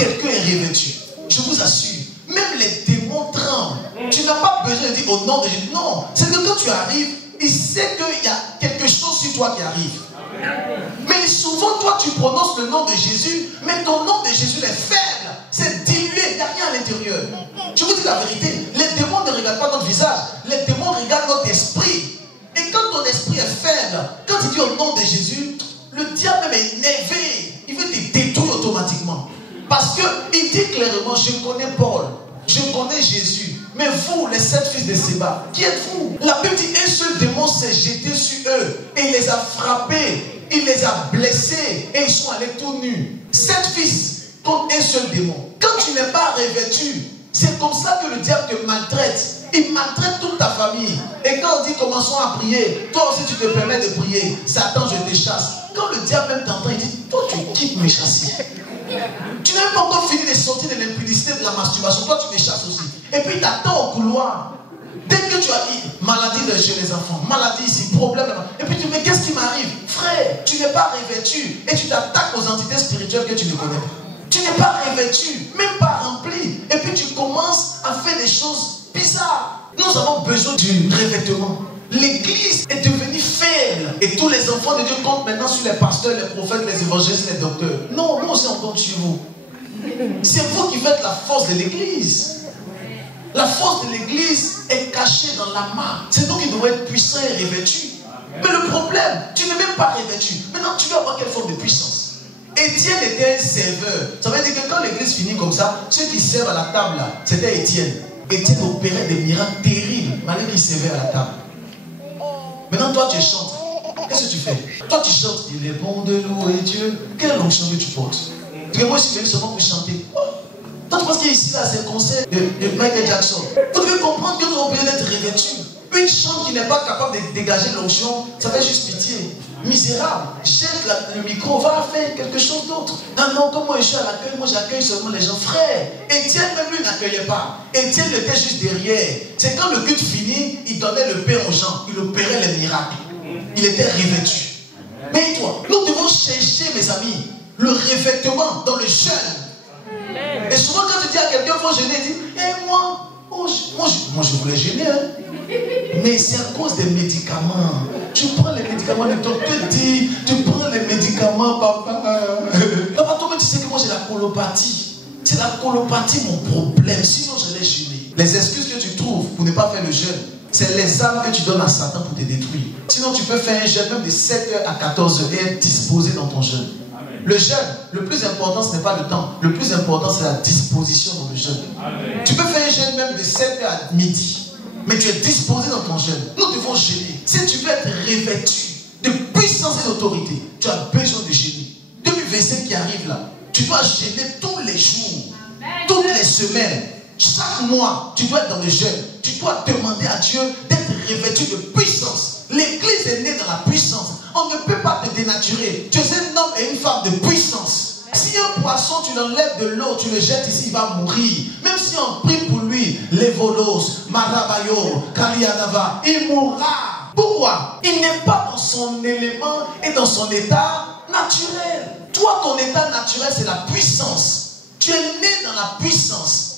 quelqu'un est revêtu, je vous assure, même les démons tremblent. Tu n'as pas besoin de dire au nom de Jésus. Non, c'est que quand tu arrives, il sait qu'il y a quelque chose sur toi qui arrive. Mais souvent, toi, tu prononces le nom de Jésus, mais ton nom de Jésus est faible. C'est dilué, il n'y a rien à l'intérieur. Je vous dis la vérité, les démons ne regardent pas notre visage, les démons regardent notre esprit. Et quand ton esprit est faible, quand tu dis au nom de Jésus, le diable même est énervé. Il veut te détruire automatiquement. Parce qu'il dit clairement, je connais Paul, je connais Jésus. Mais vous, les 7 fils de Séba, qui êtes-vous? La Bible dit, un seul démon s'est jeté sur eux. Et il les a frappés, il les a blessés. Et ils sont allés tout nus. 7 fils contre un seul démon. Quand tu n'es pas revêtu, c'est comme ça que le diable te maltraite. Il maltraite toute ta famille. Et quand on dit commençons à prier, toi aussi tu te permets de prier. Satan, je te chasse. Quand le diable même t'entend, il dit, toi tu quittes me chasser. Tu n'as même pas encore fini de sortir de l'impudicité de la masturbation. Toi tu me chasses aussi. Et puis tu attends au couloir. Dès que tu as dit maladie chez les enfants, maladie ici, problème là-bas. Et puis tu dis, mais qu'est-ce qui m'arrive? Frère, tu n'es pas revêtu. Et tu t'attaques aux entités spirituelles que tu ne connais pas. Tu n'es pas revêtu, même pas rempli. Et puis tu commences à faire des choses bizarres. Nous avons besoin du revêtement. L'église est devenue faible. Et tous les enfants de Dieu comptent maintenant sur les pasteurs, les prophètes, les évangélistes, les docteurs. Non, nous aussi on compte sur vous. C'est vous qui faites la force de l'église. La force de l'église est cachée dans la main. C'est donc qu'il doit être puissant et revêtu. Mais le problème, tu n'es même pas revêtu. Maintenant, tu dois avoir quelle forme de puissance? Étienne était un serveur. Ça veut dire que quand l'église finit comme ça, ceux qui servent à la table là, c'était Étienne. Étienne opérait des miracles terribles malgré qu'il servait à la table. Maintenant, toi, tu chantes. Qu'est-ce que tu fais? Toi, tu chantes. Il est bon de louer Dieu. Quelle onction que tu portes? Parce que moi, je suis venu seulement pour chanter. Toi, tu penses qu'ici, là, c'est le concert de Michael Jackson. Vous devez comprendre que nous avons besoin d'être revêtus. Une chambre qui n'est pas capable de dégager l'onction, ça fait juste pitié. Misérable, jette le micro, va faire quelque chose d'autre. Ah non, comme moi je suis à l'accueil, moi j'accueille seulement les gens. Frère, Étienne même lui n'accueillait pas. Étienne était juste derrière. C'est quand le culte finit, il donnait le pain aux gens, il opérait les miracles. Il était revêtu. Mais toi, nous devons chercher, mes amis, le revêtement dans le jeûne. Et souvent quand tu dis à quelqu'un, il faut jeûner, il dit, eh moi je voulais jeûner, hein. Mais c'est à cause des médicaments. Tu prends les médicaments, le docteur dit, tu prends les médicaments, papa. Papa, toi, tu sais que moi j'ai la colopathie. C'est la colopathie mon problème. Sinon, je l'ai jeûné. Les excuses que tu trouves pour ne pas faire le jeûne, c'est les armes que tu donnes à Satan pour te détruire. Sinon, tu peux faire un jeûne même de 7h à 14h et être disposé dans ton jeûne. Le jeûne, le plus important, ce n'est pas le temps. Le plus important, c'est la disposition dans le jeûne. Amen. Tu peux faire un jeûne même de 7h à midi. Mais tu es disposé dans ton jeûne. Nous devons jeûner. Si tu veux être revêtu de puissance et d'autorité, tu as besoin de jeûner. Depuis le verset qui arrive là, tu dois jeûner tous les jours, toutes les semaines, chaque mois, tu dois être dans le jeûne. Tu dois demander à Dieu d'être revêtu de puissance. L'église est née dans la puissance. On ne peut pas te dénaturer. Tu es un homme et une femme de puissance. Si un poisson, tu l'enlèves de l'eau, tu le jettes ici, il va mourir. Même si on prie pour lui, les volos, Marabayo, Kaliadava, il mourra. Pourquoi? Il n'est pas dans son élément et dans son état naturel. Toi, ton état naturel, c'est la puissance. Tu es né dans la puissance.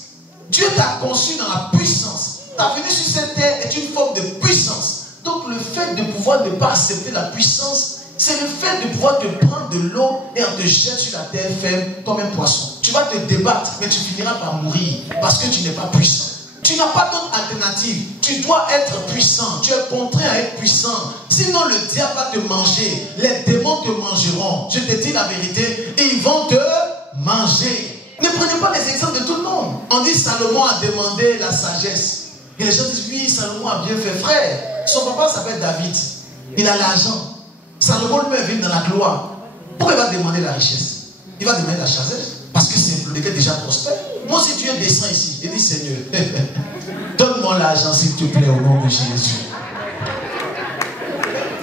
Dieu t'a conçu dans la puissance. Ta venue sur cette terre est une forme de puissance. Donc le fait de pouvoir ne pas accepter la puissance, c'est le fait de pouvoir te prendre de l'eau et on te jette sur la terre ferme comme un poisson. Tu vas te débattre, mais tu finiras par mourir parce que tu n'es pas puissant. Tu n'as pas d'autre alternative. Tu dois être puissant. Tu es contraint à être puissant. Sinon le diable va te manger. Les démons te mangeront. Je te dis la vérité, ils vont te manger. Ne prenez pas les exemples de tout le monde. On dit Salomon a demandé la sagesse. Et les gens disent oui, Salomon a bien fait. Frère, son papa s'appelle David. Il a l'argent. Salomon lui-même vit dans la gloire. Pourquoi il va demander la richesse? Il va demander la sagesse. Parce que c'est le était déjà prospère. Moi, si Dieu descend ici, il dit Seigneur, donne-moi l'argent s'il te plaît au nom de Jésus.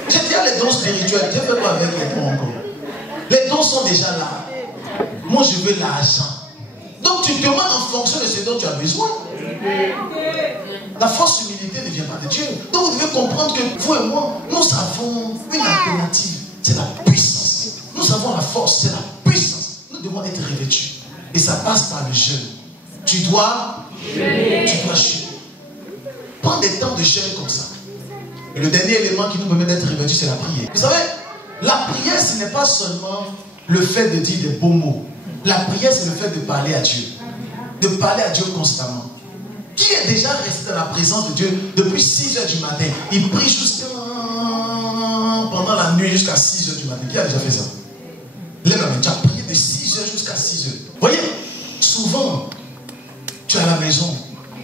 J'ai dit les dons spirituels. Dieu fait quoi avec les dons encore? Les dons sont déjà là. Moi, je veux l'argent. Donc, tu demandes en fonction de ce dont tu as besoin. La fausse humilité ne vient pas de Dieu. Donc, vous devez comprendre que vous et moi, nous avons une alternative. C'est la puissance. Nous avons la force, c'est la puissance. Nous devons être revêtus. Et ça passe par le jeûne. Tu dois jeûner. Prends des temps de jeûne comme ça. Et le dernier élément qui nous permet d'être revêtus, c'est la prière. Vous savez, la prière, ce n'est pas seulement le fait de dire des beaux mots. La prière, c'est le fait de parler à Dieu. De parler à Dieu constamment. Qui est déjà resté dans la présence de Dieu depuis 6 heures du matin? Il prie juste pendant la nuit jusqu'à 6 heures du matin. Qui a déjà fait ça? Lève la main, tu as prié de 6 heures jusqu'à 6 heures. Voyez, souvent, tu es à la maison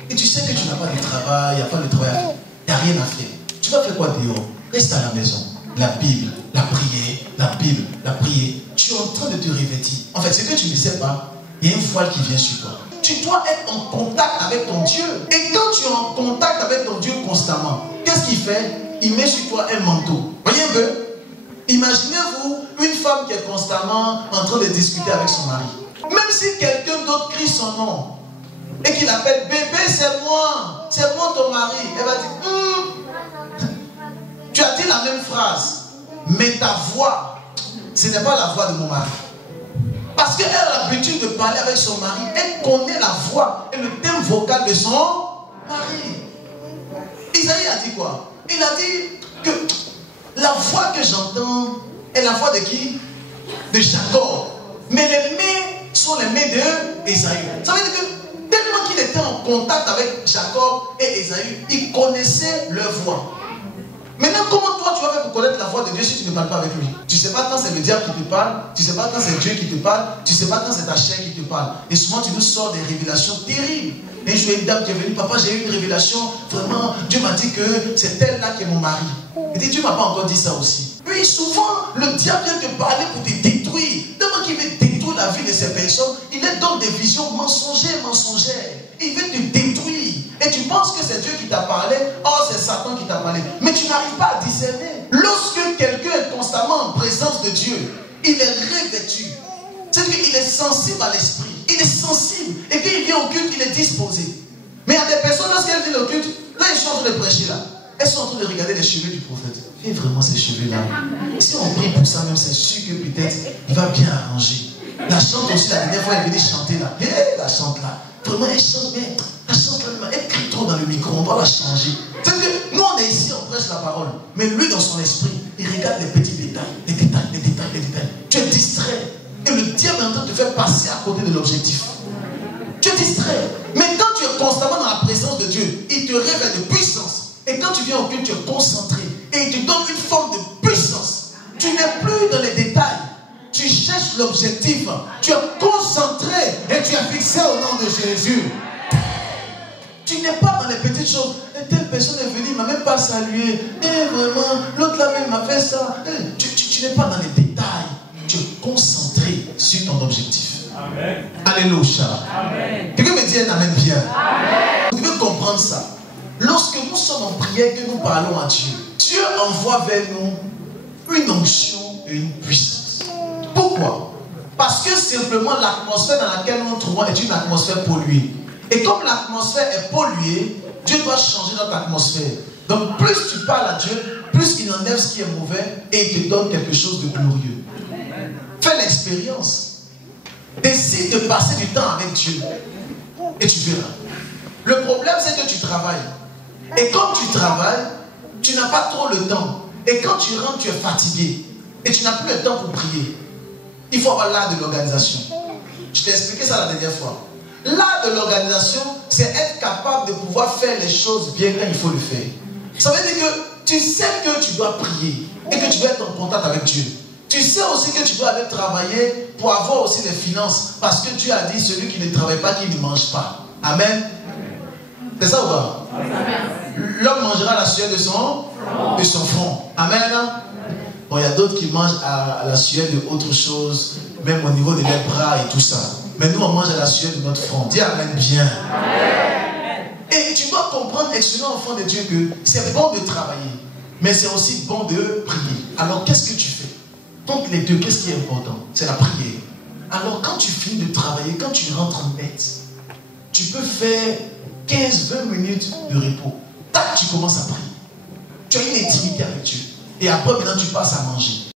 et tu sais que tu n'as pas de travail, il n'y a pas de travail à faire. Il n'y a rien à faire. Tu vas faire quoi dehors? Reste à la maison. La Bible, la prière, la Bible, la prière. Tu es en train de te revêtir. En fait, ce que tu ne sais pas, il y a une voile qui vient sur toi. Tu dois être en contact avec ton Dieu. Et quand tu es en contact avec ton Dieu constamment, qu'est-ce qu'il fait? Il met sur toi un manteau. Voyez un peu? Imaginez-vous une femme qui est constamment en train de discuter avec son mari. Même si quelqu'un d'autre crie son nom et qu'il appelle bébé, c'est moi ton mari. Elle va dire tu as dit la même phrase, mais ta voix, ce n'est pas la voix de mon mari. Parce qu'elle a l'habitude de parler avec son mari, elle connaît la voix et le thème vocal de son mari. Isaïe a dit quoi? Il a dit que la voix que j'entends est la voix de qui? De Jacob. Mais les mains sont les mains d'Ésaü. Ça veut dire que tellement qu'il était en contact avec Jacob et Ésaü, il connaissait leur voix. Maintenant, comment toi tu vas faire pour connaître la voix de Dieu si tu ne parles pas avec lui? Tu ne sais pas quand c'est le diable qui te parle, tu ne sais pas quand c'est Dieu qui te parle, tu ne sais pas quand c'est ta chair qui te parle. Et souvent tu nous sors des révélations terribles. Un jour, une dame qui est venue, papa, j'ai eu une révélation, vraiment, Dieu m'a dit que c'est elle-là qui est mon mari. Il dit, Dieu ne m'a pas encore dit ça aussi. Puis souvent, le diable vient te parler pour te détruire. Tellement qu'il veut détruire la vie de ces personnes, il est dans des visions mensongères. Il veut te détruire. Et tu penses que c'est Dieu qui t'a parlé, oh c'est Satan qui t'a parlé. Mais tu n'arrives pas à discerner. Lorsque quelqu'un est constamment en présence de Dieu, il est revêtu. C'est-à-dire qu'il est sensible à l'esprit. Il est sensible. Et quand il vient au culte, il est disposé. Mais il y a des personnes, lorsqu'elles viennent au culte, là ils sont en train de prêcher là. Elles sont en train de regarder les cheveux du prophète. Et vraiment ces cheveux-là. Si on prie pour ça même, c'est sûr que peut-être il va bien arranger. La chante aussi, la dernière fois, elle venait chanter là. Et la chante là. Vraiment, elle chante bien. La chante là, elle crie trop dans le micro. On doit la changer. C'est-à-dire que nous, on est ici, on prêche la parole. Mais lui, dans son esprit, il regarde les petits détails. Les détails. Tu es distrait. Et le diable est en train de te faire passer à côté de l'objectif. Tu es distrait. Mais quand tu es constamment dans la présence de Dieu, il te révèle de puissance. Et quand tu viens au culte, tu es concentré. Et il te donne une forme de puissance. Tu n'es plus dans les détails. Tu cherches l'objectif. Tu es concentré. Et tu es fixé au nom de Jésus. Tu n'es pas dans les petites choses. Et telle personne est venue, il ne m'a même pas salué. Et vraiment, l'autre là même m'a fait ça. Tu n'es pas dans les détails. Tu es concentré sur ton objectif. Amen. Alléluia. Quelqu'un me dit un amen bien. Amen. Vous devez comprendre ça. Lorsque nous sommes en prière, que nous parlons à Dieu, Dieu envoie vers nous une onction et une puissance. Pourquoi? Parce que simplement l'atmosphère dans laquelle nous nous trouvons est une atmosphère polluée. Et comme l'atmosphère est polluée, Dieu doit changer notre atmosphère. Donc plus tu parles à Dieu, plus il enlève ce qui est mauvais et il te donne quelque chose de glorieux. Fais l'expérience. Décide de passer du temps avec Dieu. Et tu verras. Le problème, c'est que tu travailles. Et comme tu travailles, tu n'as pas trop le temps. Et quand tu rentres, tu es fatigué. Et tu n'as plus le temps pour prier. Il faut avoir l'art de l'organisation. Je t'ai expliqué ça la dernière fois. L'art de l'organisation, c'est être capable de pouvoir faire les choses bien quand il faut le faire. Ça veut dire que tu sais que tu dois prier et que tu dois être en contact avec Dieu. Tu sais aussi que tu dois aller travailler pour avoir aussi des finances. Parce que Dieu a dit, celui qui ne travaille pas, qui ne mange pas. Amen. C'est ça ou pas? L'homme mangera la sueur de son front. Amen. Bon, il y a d'autres qui mangent à la sueur de autre chose, même au niveau de leurs bras et tout ça. Mais nous, on mange à la sueur de notre front. Dis amen bien. Amen. Et tu dois comprendre, excellent enfant de Dieu, que c'est bon de travailler, mais c'est aussi bon de prier. Alors, qu'est-ce que tu fais? Donc, les deux, qu'est-ce qui est important? C'est la prière. Alors, quand tu finis de travailler, quand tu rentres net, tu peux faire 15-20 minutes de repos. Tac, tu commences à prier. Tu as une intimité avec Dieu. Et après, maintenant, tu passes à manger.